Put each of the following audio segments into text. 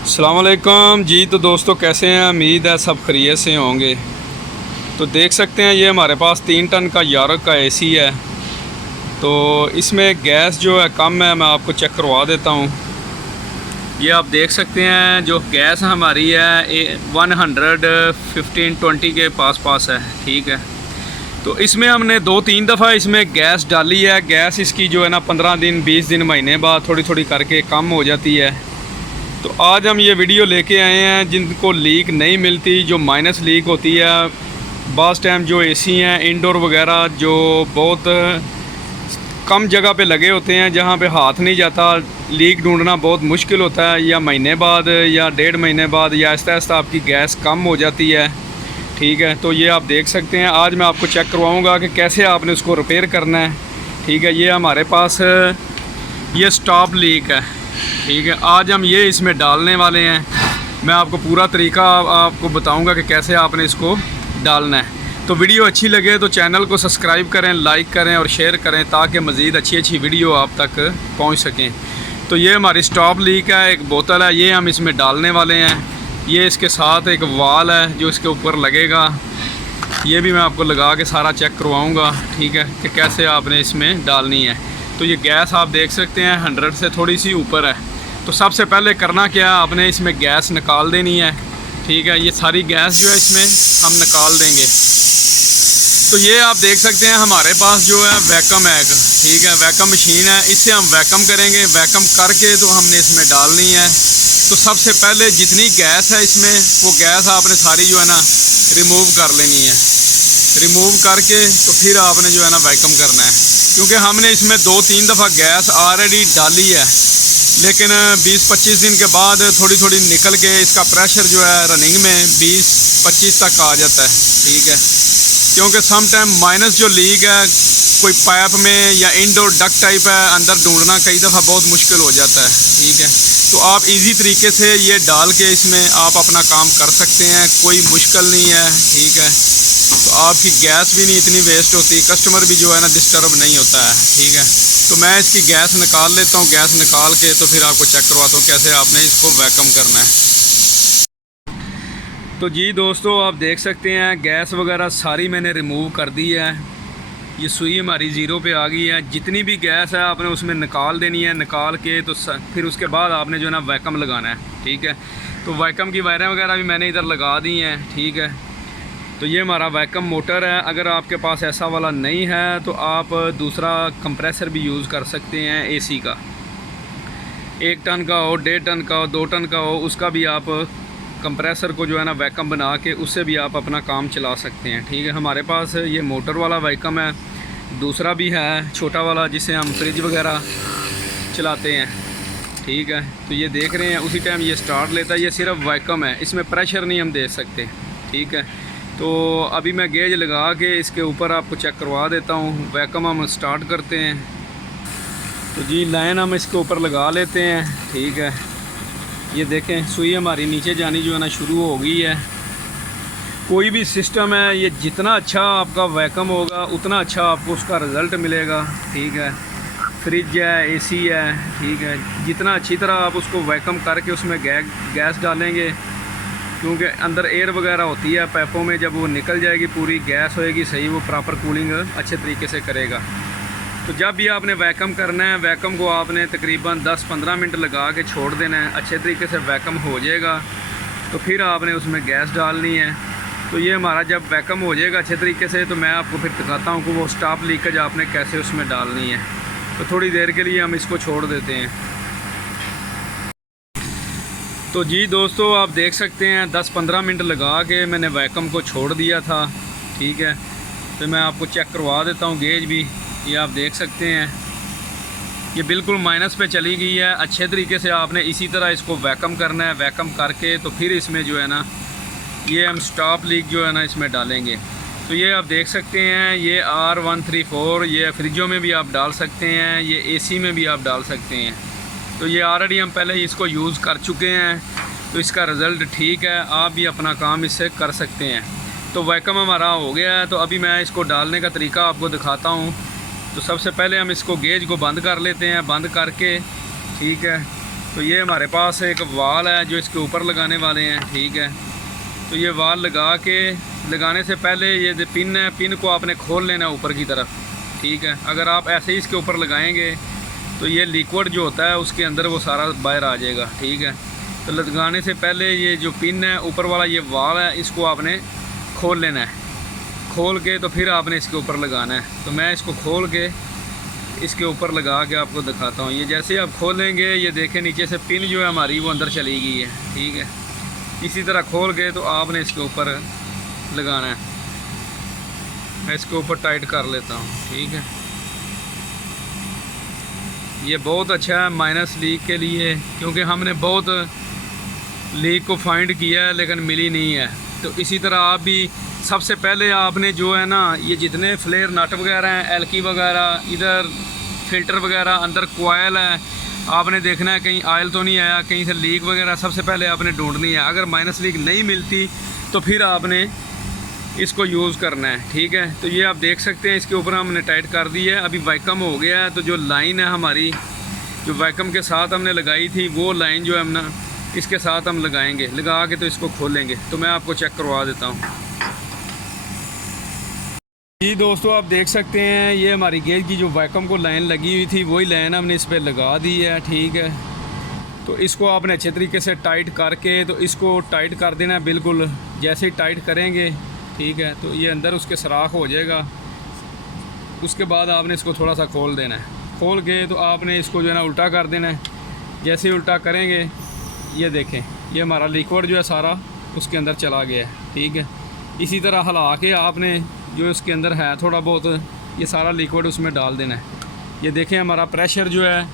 अस्सलाम वालेकुम जी। तो दोस्तों कैसे हैं? उम्मीद है सब खैरियत से होंगे। तो देख सकते हैं ये हमारे पास 3 टन का यारक का एसी है। तो इसमें गैस जो है कम है, मैं आपको चेक करवा देता हूँ। ये आप देख सकते हैं जो गैस हमारी है 115-20 के पास है। ठीक है, तो इसमें हमने 2-3 दफ़ा इसमें गैस डाली है। गैस इसकी जो है ना 15 दिन 20 दिन महीने बाद थोड़ी थोड़ी करके कम हो जाती है। तो आज हम ये वीडियो लेके आए हैं जिनको लीक नहीं मिलती, जो माइनस लीक होती है। बास टाइम जो एसी हैं इंडोर वगैरह जो बहुत कम जगह पे लगे होते हैं, जहाँ पे हाथ नहीं जाता, लीक ढूंढना बहुत मुश्किल होता है। या महीने बाद या 1.5 महीने बाद या आहिस्ता आहिस्ता आपकी गैस कम हो जाती है। ठीक है, तो ये आप देख सकते हैं। आज मैं आपको चेक करवाऊँगा कि कैसे आपने उसको रिपेयर करना है। ठीक है, ये हमारे पास ये स्टॉप लीक है। ठीक है, आज हम ये इसमें डालने वाले हैं। मैं आपको पूरा तरीका आपको बताऊंगा कि कैसे आपने इसको डालना है। तो वीडियो अच्छी लगे तो चैनल को सब्सक्राइब करें, लाइक करें और शेयर करें ताकि मज़ीद अच्छी वीडियो आप तक पहुंच सकें। तो ये हमारी स्टॉप लीक है, एक बोतल है, ये हम इसमें डालने वाले हैं। ये इसके साथ एक वाल है जो इसके ऊपर लगेगा, ये भी मैं आपको लगा के सारा चेक करवाऊँगा। ठीक है, कि कैसे आपने इसमें डालनी है। तो ये गैस आप देख सकते हैं 100 से थोड़ी सी ऊपर है। तो सबसे पहले करना क्या है, आपने इसमें गैस निकाल देनी है। ठीक है, ये सारी गैस जो है इसमें हम निकाल देंगे। तो ये आप देख सकते हैं हमारे पास जो है वैक्यूम है एक। ठीक है, वैक्यूम मशीन है, इससे हम वैक्यूम करेंगे। वैक्यूम करके तो हमने इसमें डालनी है। तो सबसे पहले जितनी गैस है इसमें, वो गैस आपने सारी जो है ना रिमूव कर लेनी है। रिमूव करके तो फिर आपने जो है ना वैक्यूम करना है, क्योंकि हमने इसमें 2-3 दफ़ा गैस ऑलरेडी डाली है। लेकिन 20-25 दिन के बाद थोड़ी थोड़ी निकल के इसका प्रेशर जो है रनिंग में 20-25 तक आ जाता है। ठीक है, क्योंकि सम टाइम माइनस जो लीक है कोई पाइप में या इंडोर डक्ट टाइप है, अंदर ढूंढना कई दफ़ा बहुत मुश्किल हो जाता है। ठीक है, तो आप इजी तरीके से ये डाल के इसमें आप अपना काम कर सकते हैं, कोई मुश्किल नहीं है। ठीक है, तो आपकी गैस भी नहीं इतनी वेस्ट होती, कस्टमर भी जो है ना डिस्टर्ब नहीं होता है। ठीक है, तो मैं इसकी गैस निकाल लेता हूँ। गैस निकाल के तो फिर आपको चेक करवाता हूँ कैसे आपने इसको वैक्यूम करना है। तो जी दोस्तों, आप देख सकते हैं गैस वगैरह सारी मैंने रिमूव कर दी है। ये सुई हमारी ज़ीरो पे आ गई है। जितनी भी गैस है आपने उसमें निकाल देनी है। निकाल के तो फिर उसके बाद आपने जो है ना वैक्यूम लगाना है। ठीक है, तो वैक्यूम की वायरें वगैरह भी मैंने इधर लगा दी हैं। ठीक है, तो ये हमारा वैक्यूम मोटर है। अगर आपके पास ऐसा वाला नहीं है तो आप दूसरा कंप्रेसर भी यूज़ कर सकते हैं एसी का। 1 टन का हो, 1.5 टन का हो, 2 टन का हो, उसका भी आप कंप्रेसर को जो है ना वैक्यूम बना के उससे भी आप अपना काम चला सकते हैं। ठीक है, हमारे पास ये मोटर वाला वैक्यूम है, दूसरा भी है छोटा वाला जिसे हम फ्रिज वगैरह चलाते हैं। ठीक है, तो ये देख रहे हैं उसी टाइम ये स्टार्ट लेता है। ये सिर्फ वैक्यूम है, इसमें प्रेशर नहीं हम दे सकते। ठीक है, तो अभी मैं गेज लगा के इसके ऊपर आपको चेक करवा देता हूँ। वैक्यूम हम स्टार्ट करते हैं। तो जी लाइन हम इसके ऊपर लगा लेते हैं। ठीक है, ये देखें सुई हमारी नीचे जानी जो है ना शुरू हो गई है। कोई भी सिस्टम है, ये जितना अच्छा आपका वैक्यूम होगा उतना अच्छा आपको उसका रिज़ल्ट मिलेगा। ठीक है, फ्रिज है, एसी है। ठीक है, जितना अच्छी तरह आप उसको वैक्यूम करके उसमें गैस डालेंगे, क्योंकि अंदर एयर वगैरह होती है पाइपों में, जब वो निकल जाएगी पूरी गैस होएगी सही, वो प्रॉपर कूलिंग अच्छे तरीके से करेगा। तो जब भी आपने वैक्यूम करना है, वैक्यूम को आपने तकरीबन 10-15 मिनट लगा के छोड़ देना है। अच्छे तरीके से वैक्यूम हो जाएगा तो फिर आपने उसमें गैस डालनी है। तो ये हमारा जब वैक्यूम हो जाएगा अच्छे तरीके से, तो मैं आपको फिर दिखाता हूँ कि वो स्टॉप लीकेज आपने कैसे उसमें डालनी है। तो थोड़ी देर के लिए हम इसको छोड़ देते हैं। तो जी दोस्तों, आप देख सकते हैं 10-15 मिनट लगा के मैंने वैक्यूम को छोड़ दिया था। ठीक है, तो मैं आपको चेक करवा देता हूँ गेज भी। ये आप देख सकते हैं ये बिल्कुल माइनस पे चली गई है। अच्छे तरीके से आपने इसी तरह इसको वैक्यूम करना है। वैक्यूम करके तो फिर इसमें जो है ना ये हम स्टॉप लीक जो है ना इसमें डालेंगे। तो ये आप देख सकते हैं ये R134, ये फ्रिजों में भी आप डाल सकते हैं, ये एसी में भी आप डाल सकते हैं। तो ये ऑलरेडी हम पहले ही इसको यूज़ कर चुके हैं, तो इसका रिज़ल्ट ठीक है। आप भी अपना काम इससे कर सकते हैं। तो वैक्यूम हमारा हो गया है। तो अभी मैं इसको डालने का तरीका आपको दिखाता हूँ। तो सबसे पहले हम इसको गेज को बंद कर लेते हैं। बंद करके ठीक है, तो ये हमारे पास एक वाल है जो इसके ऊपर लगाने वाले हैं, ठीक है। तो ये वाल लगाने से पहले ये जो पिन है, पिन को आपने खोल लेना है ऊपर की तरफ, ठीक है। अगर आप ऐसे ही इसके ऊपर लगाएंगे तो ये लिक्विड जो होता है उसके अंदर वो सारा बाहर आ जाएगा, ठीक है। तो लगाने से पहले ये जो पिन है ऊपर वाला ये वाल है, इसको आपने खोल लेना है। खोल के तो फिर आपने इसके ऊपर लगाना है। तो मैं इसको खोल के इसके ऊपर लगा के आपको दिखाता हूँ। ये जैसे आप खोलेंगे ये देखें नीचे से पिन जो है हमारी वो अंदर चली गई है, ठीक है। इसी तरह खोल के तो आपने इसके ऊपर लगाना है। मैं इसके ऊपर टाइट कर लेता हूँ, ठीक है। ये बहुत अच्छा है माइनस लीक के लिए, क्योंकि हमने बहुत लीक को फाइंड किया है लेकिन मिली नहीं है। तो इसी तरह आप भी सबसे पहले आपने जो है ना, ये जितने फ्लेयर नट वगैरह हैं, एलकी वगैरह, इधर फ़िल्टर वगैरह, अंदर कोयल है, आपने देखना है कहीं ऑयल तो नहीं आया, कहीं से लीक वगैरह सबसे पहले आपने ढूंढनी है। अगर माइनस लीक नहीं मिलती तो फिर आपने इसको यूज़ करना है, ठीक है। तो ये आप देख सकते हैं इसके ऊपर हमने टाइट कर दी है। अभी वैक्यूम हो गया है, तो जो लाइन है हमारी जो वैक्यूम के साथ हमने लगाई थी वो लाइन जो है हम ना इसके साथ हम लगाएंगे, लगा के तो इसको खोलेंगे। तो मैं आपको चेक करवा देता हूँ। जी दोस्तों, आप देख सकते हैं ये हमारी गेज की जो वैक्यूम को लाइन लगी हुई थी वही लाइन हमने इस पर लगा दी है, ठीक है। तो इसको आपने अच्छे तरीके से टाइट करके तो इसको टाइट कर देना है बिल्कुल। जैसे ही टाइट करेंगे, ठीक है, तो ये अंदर उसके सुराख हो जाएगा। उसके बाद आपने इसको थोड़ा सा खोल देना है। खोल के तो आपने इसको जो है ना उल्टा कर देना है। जैसे ही उल्टा करेंगे ये देखें ये हमारा लिक्विड जो है सारा उसके अंदर चला गया है, ठीक है। इसी तरह हिला के आपने जो इसके अंदर है थोड़ा बहुत ये सारा लिक्विड उसमें डाल देना है। ये देखें हमारा प्रेशर जो है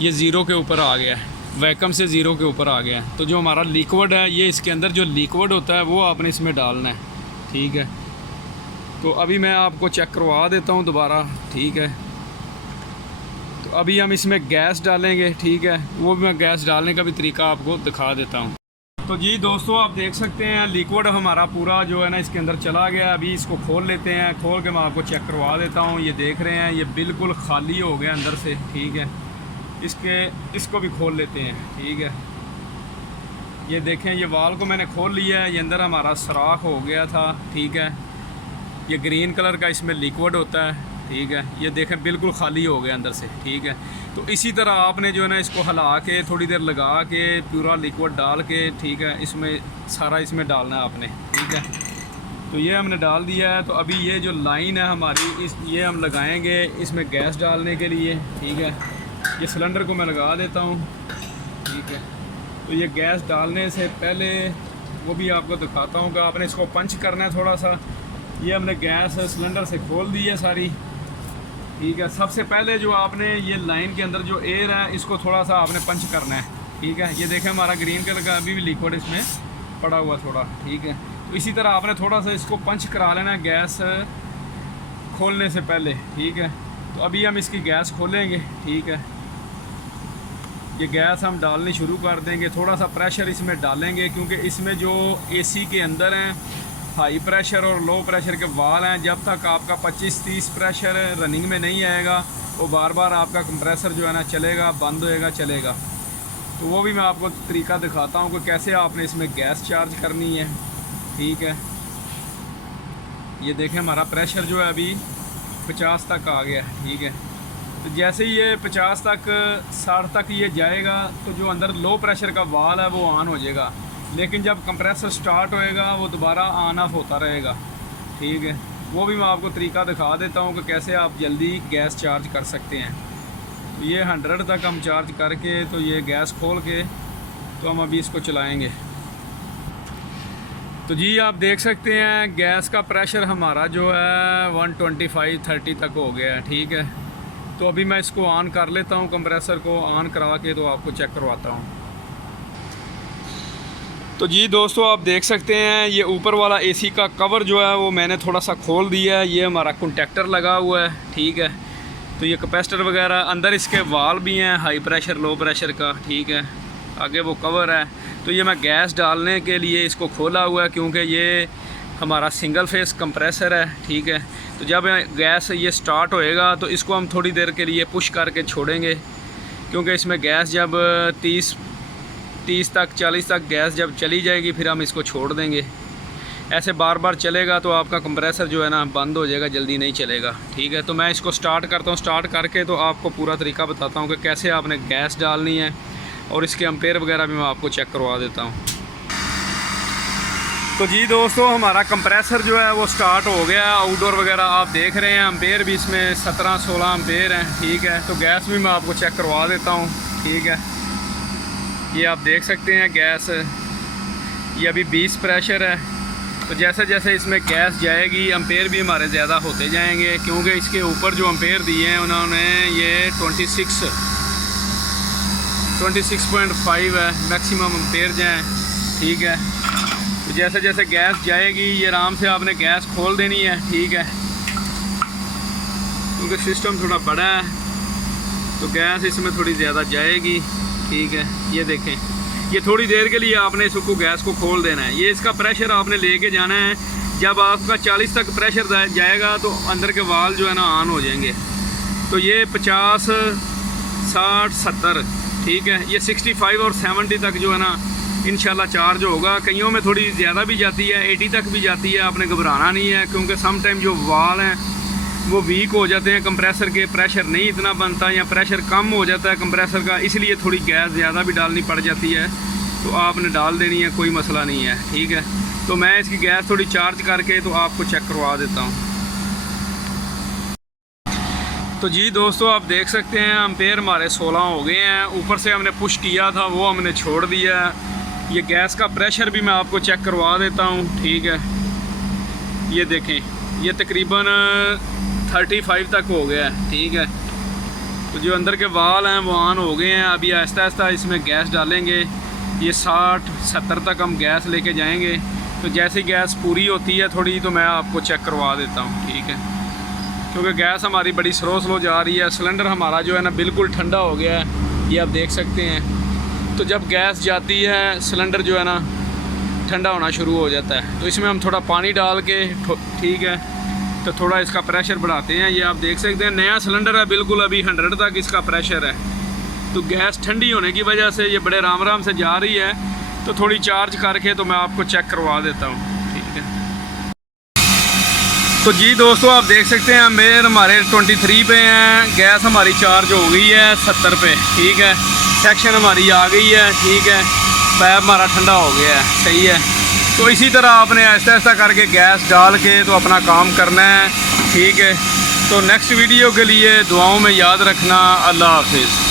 ये ज़ीरो के ऊपर आ गया है, वैक्यूम से ज़ीरो के ऊपर आ गया है। तो जो हमारा लिक्विड है ये इसके अंदर जो लिक्विड होता है वो आपने इसमें डालना है, ठीक है। तो अभी मैं आपको चेक करवा देता हूँ दोबारा, ठीक है। तो अभी हम इसमें गैस डालेंगे, ठीक है। वो भी मैं गैस डालने का भी तरीका आपको दिखा देता हूँ। तो जी दोस्तों, आप देख सकते हैं लिक्विड हमारा पूरा जो है ना इसके अंदर चला गया। अभी इसको खोल लेते हैं। खोल के मैं आपको चेक करवा देता हूँ। ये देख रहे हैं ये बिल्कुल खाली हो गया अंदर से, ठीक है। इसको भी खोल लेते हैं, ठीक है। ये देखें ये वाल को मैंने खोल लिया है। ये अंदर हमारा सुराख हो गया था, ठीक है। ये ग्रीन कलर का इसमें लिक्विड होता है, ठीक है। ये देखें बिल्कुल खाली हो गया अंदर से, ठीक है। तो इसी तरह आपने जो है ना इसको हिला के थोड़ी देर लगा के पूरा लिक्विड डाल के, ठीक है, इसमें सारा इसमें डालना है आपने, ठीक है। तो ये हमने डाल दिया है। तो अभी ये जो लाइन है हमारी ये हम लगाएंगे इसमें गैस डालने के लिए, ठीक है। ये सिलेंडर को मैं लगा देता हूँ, ठीक है। तो ये गैस डालने से पहले वो भी आपको दिखाता हूँ कि आपने इसको पंच करना है थोड़ा सा। ये हमने गैस सिलेंडर से खोल दी है सारी, ठीक है। सबसे पहले जो आपने ये लाइन के अंदर जो एयर है इसको थोड़ा सा आपने पंच करना है, ठीक है। ये देखें हमारा ग्रीन कलर का अभी भी लिक्विड इसमें पड़ा हुआ थोड़ा, ठीक है। तो इसी तरह आपने थोड़ा सा इसको पंच करा लेना है गैस खोलने से पहले, ठीक है। तो अभी हम इसकी गैस खोलेंगे, ठीक है। ये गैस हम डालनी शुरू कर देंगे। थोड़ा सा प्रेशर इसमें डालेंगे क्योंकि इसमें जो एसी के अंदर हैं हाई प्रेशर और लो प्रेशर के वाल हैं। जब तक आपका 25-30 प्रेशर रनिंग में नहीं आएगा वो बार बार आपका कंप्रेसर जो है ना चलेगा, बंद होएगा, चलेगा। तो वो भी मैं आपको तरीका दिखाता हूँ कि कैसे आपने इसमें गैस चार्ज करनी है, ठीक है। ये देखें हमारा प्रेशर जो है अभी 50 तक आ गया, ठीक है। तो जैसे ही ये 50 तक 60 तक ये जाएगा तो जो अंदर लो प्रेशर का वाल है वो ऑन हो जाएगा। लेकिन जब कंप्रेसर स्टार्ट होएगा वो दोबारा ऑन ऑफ होता रहेगा, ठीक है। वो भी मैं आपको तरीका दिखा देता हूँ कि कैसे आप जल्दी गैस चार्ज कर सकते हैं। तो ये 100 तक हम चार्ज करके तो ये गैस खोल के तो हम अभी इसको चलाएँगे। तो जी आप देख सकते हैं गैस का प्रेशर हमारा जो है 125-30 तक हो गया है, ठीक है। तो अभी मैं इसको ऑन कर लेता हूँ, कंप्रेसर को ऑन करा के तो आपको चेक करवाता हूँ। तो जी दोस्तों, आप देख सकते हैं ये ऊपर वाला एसी का कवर जो है वो मैंने थोड़ा सा खोल दिया है। ये हमारा कंटेक्टर लगा हुआ है, ठीक है। तो ये कैपेसिटर वगैरह अंदर इसके वाल भी हैं हाई प्रेशर लो प्रेशर का, ठीक है। आगे वो कवर है। तो ये मैं गैस डालने के लिए इसको खोला हुआ है क्योंकि ये हमारा सिंगल फेस कंप्रेसर है, ठीक है। तो जब गैस ये स्टार्ट होएगा तो इसको हम थोड़ी देर के लिए पुश करके छोड़ेंगे, क्योंकि इसमें गैस जब 30 तक 40 तक गैस जब चली जाएगी फिर हम इसको छोड़ देंगे। ऐसे बार बार चलेगा तो आपका कंप्रेसर जो है ना बंद हो जाएगा, जल्दी नहीं चलेगा। ठीक है, तो मैं इसको स्टार्ट करता हूँ। स्टार्ट करके तो आपको पूरा तरीका बताता हूँ कि कैसे आपने गैस डालनी है और इसके एम्पेयर वगैरह भी मैं आपको चेक करवा देता हूँ। तो जी दोस्तों, हमारा कंप्रेसर जो है वो स्टार्ट हो गया। आउटडोर वगैरह आप देख रहे हैं, एम्पेयर भी इसमें 17-16 एम्पेयर हैं। ठीक है, तो गैस भी मैं आपको चेक करवा देता हूँ। ठीक है, ये आप देख सकते हैं गैस, ये अभी 20 प्रेशर है। तो जैसे जैसे इसमें गैस जाएगी एम्पेयर भी हमारे ज़्यादा होते जाएंगे, क्योंकि इसके ऊपर जो एम्पेयर दिए हैं उन्होंने ये 26.5 है मैक्सिमम एम्पेयर जाएँ। ठीक है, तो जैसे जैसे गैस जाएगी ये आराम से आपने गैस खोल देनी है। ठीक है, क्योंकि सिस्टम थोड़ा बड़ा है तो गैस इसमें थोड़ी ज़्यादा जाएगी। ठीक है, ये देखें, ये थोड़ी देर के लिए आपने इसको गैस को खोल देना है। ये इसका प्रेशर आपने लेके जाना है। जब आपका 40 तक प्रेशर जाएगा तो अंदर के वाल जो है ना ऑन हो जाएंगे। तो ये 50, 60, 70, ठीक है, ये 65 और 70 तक जो है ना इंशाल्लाह चार्ज होगा। कईयों में थोड़ी ज़्यादा भी जाती है, 80 तक भी जाती है। आपने घबराना नहीं है, क्योंकि सम टाइम जो वाल हैं वो वीक हो जाते हैं, कंप्रेसर के प्रेशर नहीं इतना बनता या प्रेशर कम हो जाता है कंप्रेसर का, इसलिए थोड़ी गैस ज़्यादा भी डालनी पड़ जाती है। तो आपने डाल देनी है, कोई मसला नहीं है। ठीक है, तो मैं इसकी गैस थोड़ी चार्ज करके तो आपको चेक करवा देता हूँ। तो जी दोस्तों, आप देख सकते हैं एम्पेयर हमारे 16 हो गए हैं। ऊपर से हमने पुश किया था, वो हमने छोड़ दिया है। ये गैस का प्रेशर भी मैं आपको चेक करवा देता हूँ। ठीक है, ये देखें, ये तकरीबन 35 तक हो गया है। ठीक है, तो जो अंदर के वाल हैं वो ऑन हो गए हैं। अभी आहिस्ता आहिस्ता इसमें गैस डालेंगे। ये 60-70 तक हम गैस लेके जाएंगे। तो जैसे गैस पूरी होती है थोड़ी तो मैं आपको चेक करवा देता हूँ। ठीक है, क्योंकि गैस हमारी बड़ी स्लो जा रही है। सिलेंडर हमारा जो है ना बिल्कुल ठंडा हो गया है, ये आप देख सकते हैं। तो जब गैस जाती है सिलेंडर जो है ना ठंडा होना शुरू हो जाता है। तो इसमें हम थोड़ा पानी डाल के, ठीक है, तो थोड़ा इसका प्रेशर बढ़ाते हैं। ये आप देख सकते हैं नया सिलेंडर है बिल्कुल, अभी 100 तक इसका प्रेशर है। तो गैस ठंडी होने की वजह से ये बड़े आराम से जा रही है। तो थोड़ी चार्ज करके तो मैं आपको चेक करवा देता हूँ। ठीक है, तो जी दोस्तों, आप देख सकते हैं एम्पेयर हमारे 23 पे हैं। गैस हमारी चार्ज हो गई है 70 पे। ठीक है, सेक्शन हमारी आ गई है। ठीक है, पैप हमारा ठंडा हो गया है। सही है, तो इसी तरह आपने आहिस्ता आहिस्ता करके गैस डाल के तो अपना काम करना है। ठीक है, तो नेक्स्ट वीडियो के लिए दुआओं में याद रखना। अल्लाह हाफिज़।